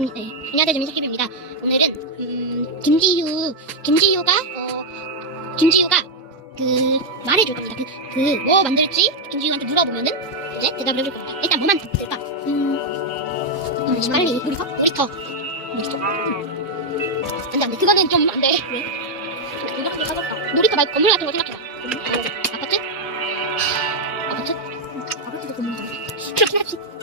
네, 안녕하세요 재민석TV입니다. 오늘은 음, 김지유 김지유가 어, 김지유가 그 말해줄 겁니다. 그뭐 만들지 김지유한테 물어보면은 이제 대답을 해줄 겁니다. 일단 뭐 만들까? 음, 음 빨리 놀이터 놀이터 놀이터 음. 안돼 안돼 그거는 좀 안돼 왜? 놀이터 사줬다. 놀이터 말고 건물 같은 거 생각해봐. 아파트? 아파트? 아파트도 건물이잖아. 그렇긴 하지.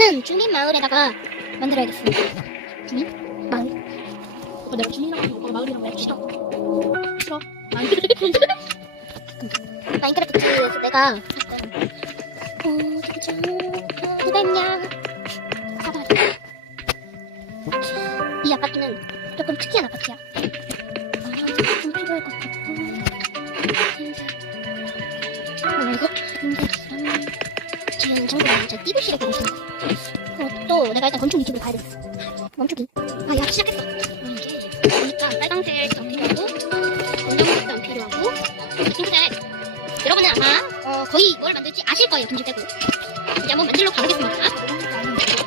아파트는 주민 마을에다가 만들어야겠습니다. 주민 마을. 어, 내가 주민이라고 거 마을이라고 해 싫어. 싫어. 마인크래프트. 마인크래프트에서 내가. 어, 진짜 누가 있냐? 사다리. 이 아파트는 조금 특이한 아파트야. 아, 좀 필요할 것 같고. 그리고 인덱스랑 지금 정보는 저 띠부실에 보고 있습니다. 그것도 내가 일단 건축 유튜브를 봐야 되겠어. 멈추기. 아, 야, 시작했어. 음. 여러분은 아마 어, 거의 뭘 만들지 아실 거예요, 김치대고. 이제 한번 만들러 가보겠습니다.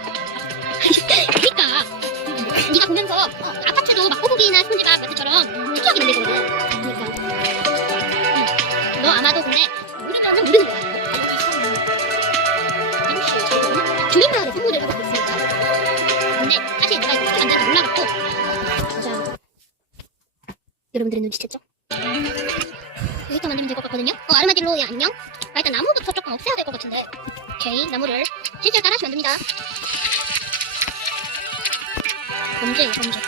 여러분들은 눈치챘죠? 여기서 만들면 될 것 같거든요? 어, 아르마딜로 야, 안녕? 아, 일단 나무부터 조금 없애야 될 것 같은데. 오케이, 나무를 실제로 만듭니다. 범죄예요, 범죄.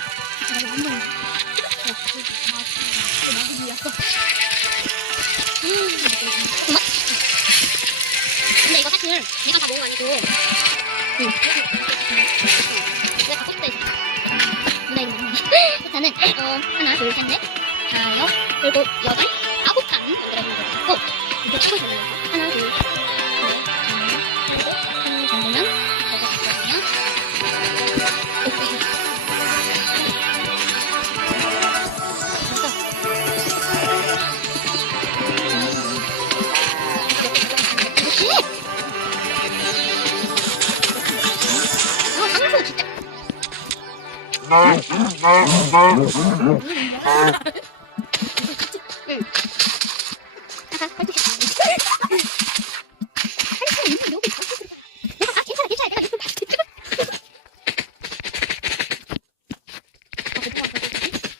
고마. 근데 이거 사실 내가 다 먹은 거 아니고 응. 내가 갖고 싶다 먹는 일단은 어 하나 둘 셋 넷 다섯 일곱 여덟 아홉 칸 만들어주는 거 있고 치고 있는 거 하나 둘 셋, 넷, 일곱 칸 정도면 아 황소 진짜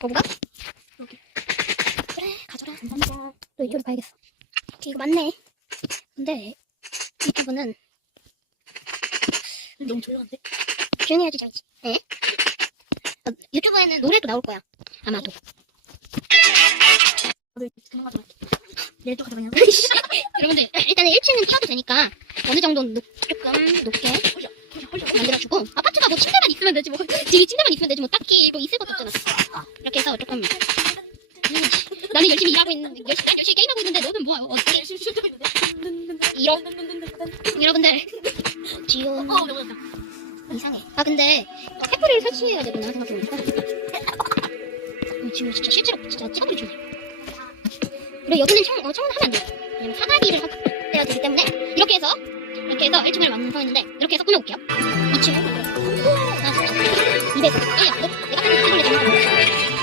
거부가? 여기 그래 가져라 감사합니다 또 이쪽으로 봐야겠어 오케이, 이거 맞네 근데 유튜브는 너무 조용한데? 조용히 해주자지 네? 어, 유튜브에는 노래도 나올 거야 아마도. 내일 또 가져가냐? 여러분들 일단은 1층은 펴도 되니까 어느 정도 높, 조금 높게 만들어주고 아파트가 뭐 침대만 있으면 되지 뭐 지금 침대만 있으면 되지 뭐 딱히 뭐 있을 것도 없잖아 이렇게 해서 조금 음, 나는 열심히 일하고 있는데 열심히, 열심히 게임하고 있는데 너는 뭐야? 어떻게 열심히 쉬고 있는데. 이런 여러분들. 지금 어, 너무 좋다. 이상해. 아 근데 횃불을 설치해야 되구나 생각해보니까. 어, 지금 진짜 실제로 진짜 찌꺼기 좋네 그리고 여기는 청, 어, 청은 하면 안 돼요 왜냐면 사다리를 해야 되기 때문에 이렇게 해서 이렇게 해서 1층을 완성했는데 이렇게 해서 꾸며볼게요. 2층 하나 둘 200, 1야 너, 내가 한 번에 잘못 봤어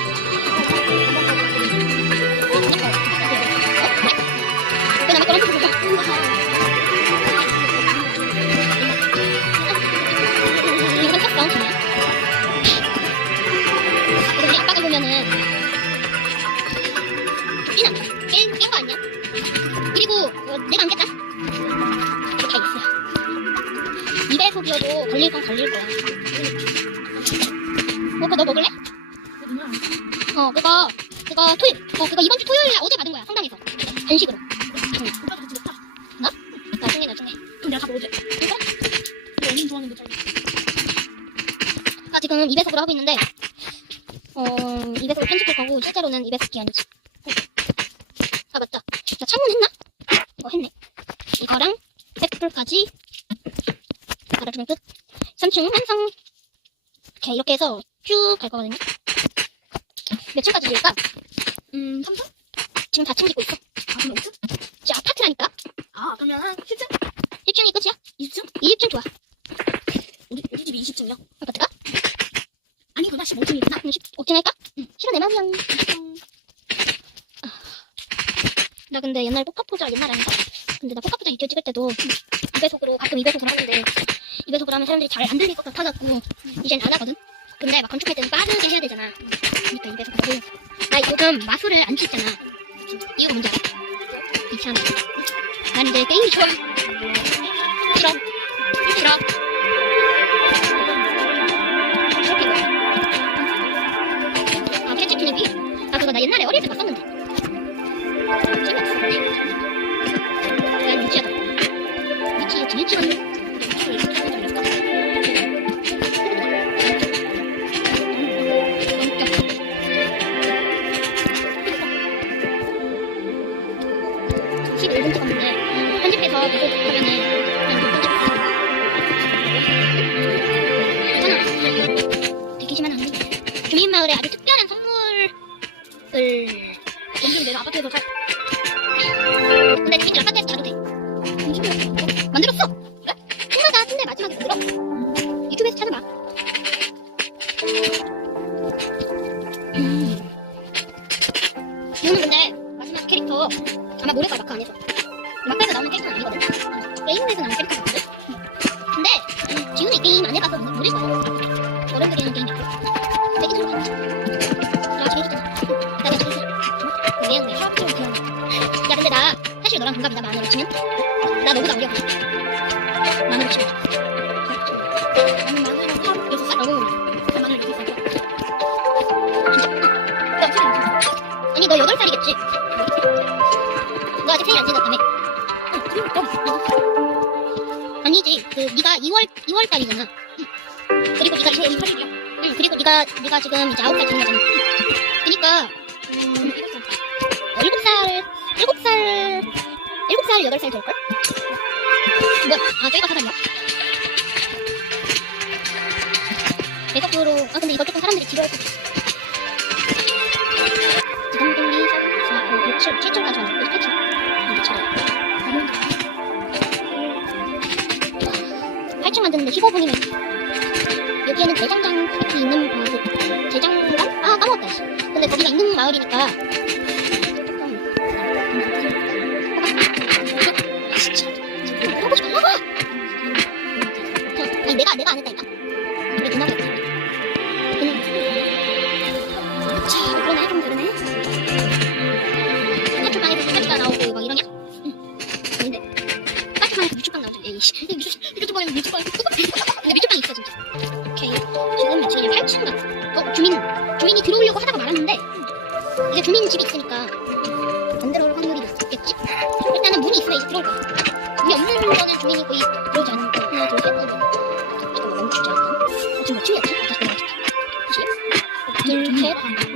어, 그거 그거 그거 토요일, 어, 그거 이번 주 토요일에 어제 받은 거야 성당에서 간식으로. 나오는 게 잘. 아 지금 입에서으로 하고 있는데 어 입에서로 편집할 거고 실제로는 입에서기 아니지. 아 맞다. 나 창문 했나? 어 했네. 이거랑 색풀까지 가라주면 끝. 3층 완성. 이렇게 이렇게 해서 쭉 갈 거거든요. 몇 층까지 지을까? 음, 3층? 지금 다 챙기고 있어. 아, 그럼 5층? 지금 아파트라니까? 아, 그러면 한 10층? 10층이 끝이야? 2층? 20층 좋아. 5층 할까? 응. 싫어, 내 맘이야. 아. 나 근데 옛날 포카포자 옛날에 아니다. 근데 나 포카포자 유튜브 찍을 때도 2배속으로 가끔 2배속으로 하는데 2배속으로 하면 사람들이 잘 안 들릴 것 같아갖고 이젠 안 하거든? 근데 막 건축할 때는 빠르게 해야 되잖아. 그러니까 2배속으로 하고 나 요즘 마술을 안 찍잖아. 이유가 뭔지 알아? 귀찮아. 난 이제 게임이 좋아. 싫어. 싫어. 나 옛날에 어릴 때 봤었는데. 네가 2월 2월 달이잖아 그리고 네가 지금 28일이야. 응 그리고 네가 네가 지금 이제 아홉 살 되는 거잖아. 그니까 음, 일곱 살. 일곱 살 일곱 살 여덟 살 될 걸? 뭐야 아 저희가 사람이야? 매석으로 아 근데 이거 조금 사람들이 지루할 것 같아. 3, 1, 2, 3, 4, 5, 6, 7, 7층까지 왔네 8층 근데 15분이면 여기에는 대장장이 있는 어, 그 대장간? 아 까먹었다 씨. 근데 거기가 있는 마을이니까 사초방에서 유튜브가 나오지 에이씨 유튜버에 유튜버에 근데 밑줄빵 있어 진짜. 오케이. 지금 며칠이냐? 8층 같아. 어 주민 주민이 들어오려고 하다가 말았는데 이제 주민 집이 있으니까 안 들어올 확률이 높겠지? 일단은 문이 있으면 이제 들어올 거야. 문이 없는 거는 주민이 거의 들어오지 않는 거. 하나 둘 셋. 어, 잠깐만 멈추자. 어, 지금 며칠이었지? 다시 내려가자. 다시. 둘, 셋, 넷, 다섯,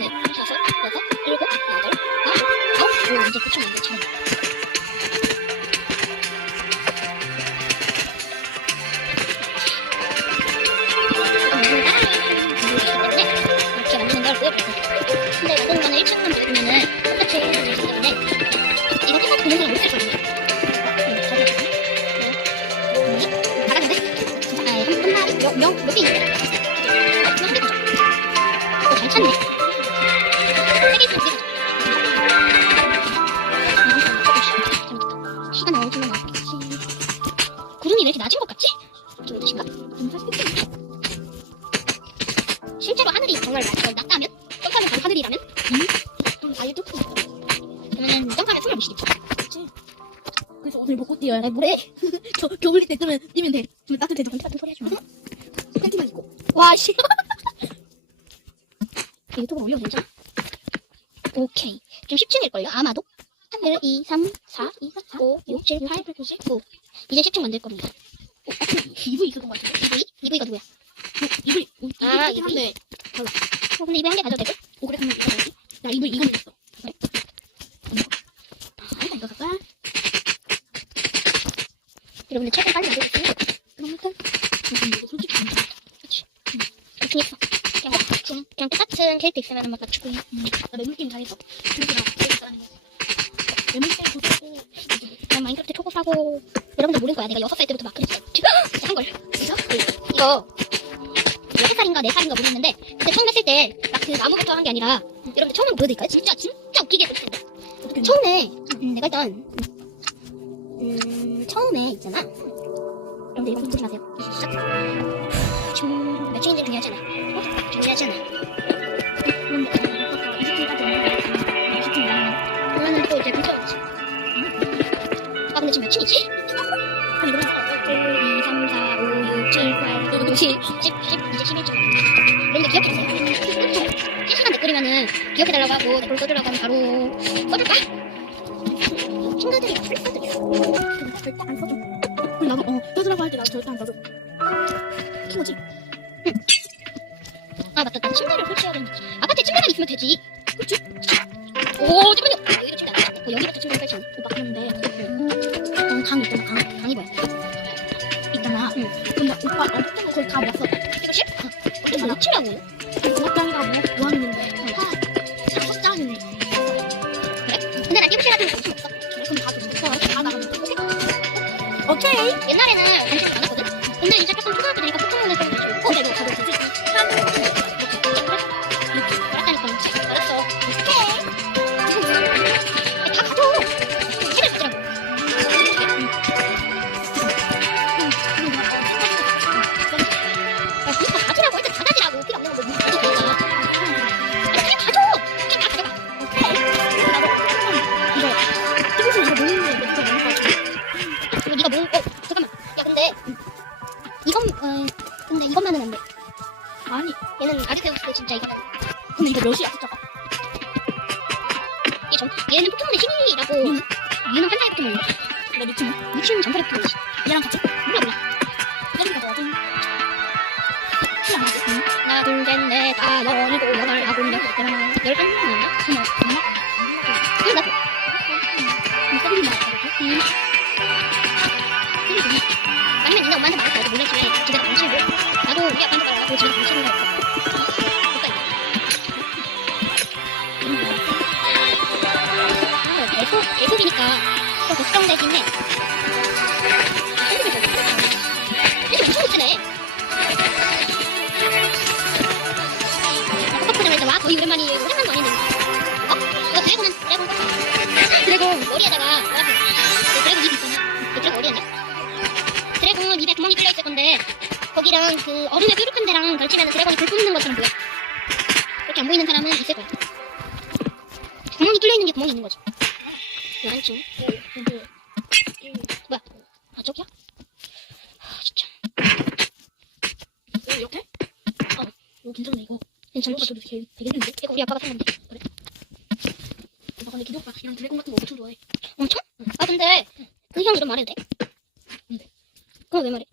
뛰어야 돼. 아, 뭐래? 겨 겨울 때 뜨면 뛰면 돼. 그러면 따뜻해져. 같은 소리 하지 마. 팬티만 입고. 와, 씨. 유튜브 올려도 괜찮아? 오케이. 지금 10층일걸요? 아마도? 1, 2, 3, 4, 2, 3, 5, 6, 7, 8, 9, 10, 9. 이제 10층 만들 겁니다. 이브 있었던 것 같은데. EV? EV가 누구야? 이브 아, 이브 한데. 어, 근데 EV 한개 가져도 되고? 오 그래 그럼 이거 가야지. 나 이브 이거. 그래. 아 이거 갈까? 여러분들 최근 빨리 일단 이거 솔직히 안 돼. 대충 했어. 그냥 대충. 그냥 똑같은 캐릭터 있으면 한번 맞추고. 나 매물 게임 잘했어. 그래서 나 게임 잘하는 거. 매물 게임 보고 그냥 마인크래프트 초보 사고 여러분들 모를 거야. 내가 여섯 살 때부터 막 그랬어. 진짜 한 걸. 그래서 이거 여섯 살인가 네 살인가 모르겠는데 그때 처음 했을 때 막그 나무부터 한게 아니라 여러분들 처음 보여드릴까요? 진짜 진짜 웃기게. 어떻게 처음에 음, 내가 일단 보지 마세요. 중인지 중요하지 않아. 어? 중요하지 않아. 그런데 아까 20분까지 왔는데 20분 남았네. 그러면 또 이제 근처였지. 아 근데 지금 1, 2, 3, 4, 5, 6, 7, 8, 9, 10, 10, 10, 이제 11층. 여러분들 기억해주세요. 실시간 댓글이면은 기억해달라고 하고 댓글 써주라고 하면 바로 써줄까? 친구들이 빨리 써드려. 절대 안 써줘. 아 침대를 설치해야 되는데 아파트에 침대만 있으면 되지 그치? 오 잠깐만요 아, 여기도 침대 어, 여기부터 침대 설치하네 오빠 그런데 어, 강 있잖아 강. 방이 뭐야 있잖아. 응. 근데 오빠 어떻게 거기 다 먹었어? 이거 실? 근데 뭐 치라고 공학장이가 뭐 뭐 하는데? 다섯 장인데. 근데 나 띠부실 같은 거 없어 그럼 가도 돼. 다 나가면 돼. 오케이. 옛날에는 얘랑 같이? 몰라 몰라 신랑 맞지? 응. 하나 둘셋넷 다섯 일곱 여덟 아홉 같아. 음. 그게 좋네 아니면 니네 엄마한테 말했어 몰래 집에 집에 안 치우고 나도 우리 아빠한테 말하고 집에 안 치우는 거. 계속 계속이니까 또 걱정되긴 해 와 거의 오랜만이에요 오랜만도 아닌데 어? 이거 드래곤은 드래곤 드래곤 머리에다가 뭐라고 그 드래곤 입 있잖아. 그 드래곤 어디였냐 드래곤 입에 구멍이 뚫려 있을 건데 거기랑 그 얼음에 뾰족한 데랑 걸치면 드래곤이 불 뿜는 것처럼 보여. 그렇게 안 보이는 사람은 있을 거야. 구멍이 뚫려 있는 게 구멍이 있는 거지. 열한층 뭐야 아 저기야? 아 진짜 오, 이렇게? 어. 이거 괜찮네, 괜찮지? 저도 되게, 되겠는데? 이거 우리 아빠가 산 건데 오빠 근데 기도 오빠 이런 드래곤 같은 거 엄청 좋아해. 엄청? 아 근데 그형 이름 말해도 돼? 네. 그럼 왜 말해?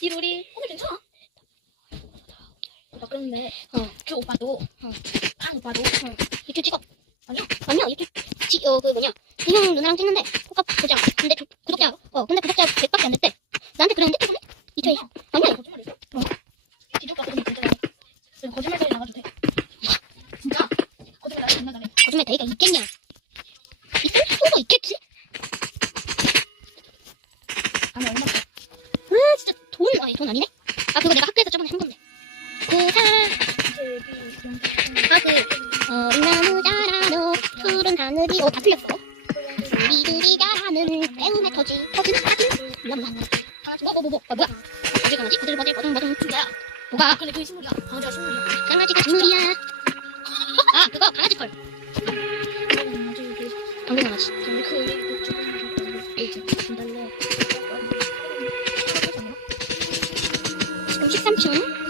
띠로리. 오늘 괜찮아. 오빠 그런데, 어. 그 오빠도, 어. 한 오빠도, 찍어 아니요. 아니야 유튜브 지, 어, 그 뭐냐 그 형 누나랑 찍는데 코카 보자 근데 조, 구독자 어 근데 구독자 100밖에 안 됐대 나한테 그랬는데 최근에 2초에 아니야 거짓말했어? 어. 기도 오빠 그러면 진짜 그냥 거짓말까지 나가도 돼. 진짜. 거짓말 나가도 된다잖아. 거짓말 대기가 있겠냐 있을 수가 있겠지 아니, 얼마. 전아 진짜 돈 아니 돈 아니네? 아 그거 내가 학교에서 저번에 한 건데 그사아그 어린 나무 자라노 푸른 하늘이 어다 틀렸어. 우리들이 잘하는 배움의 터지 터지는 사진 몰라 몰라 뭐뭐뭐뭐 아, 뭐야? 어딜 강아지? 어딜 어딜 어딜 어딜 진짜야. 뭐가? 아, 근데 그게 식물이야. 강아지가 식물이야. 지금 13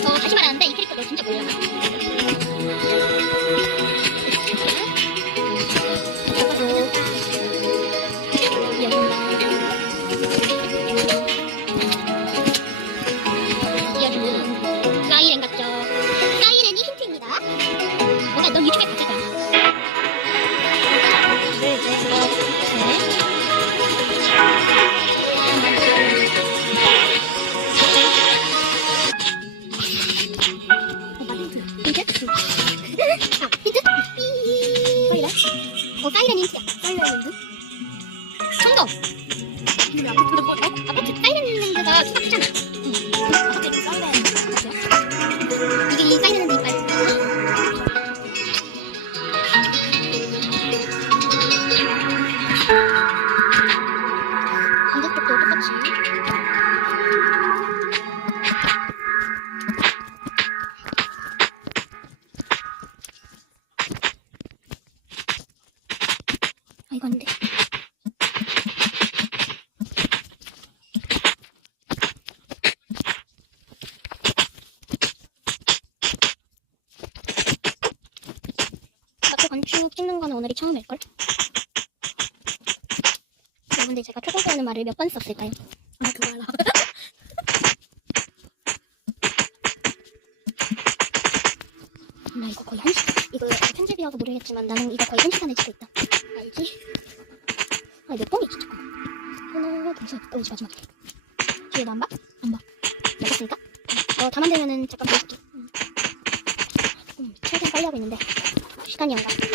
Cái 방충 찍는 거는 오늘이 처음일걸? 여러분들 제가 초보 때는 말을 몇 번 썼을까요? 아 그거 알아 나 이거 거의 한 시간 이거 편집이어서 모르겠지만 나는 이거 거의 한 시간에 찍고 있다 알지? 아몇 번이지 잠깐 하나 둘셋 어이지 마지막 뒤에 나안 봐? 안 봐. 맞았으니까? 어, 다만 되면은 잠깐 보여줄게. 음, 음 최대한 빨리 하고 있는데. 那你们吧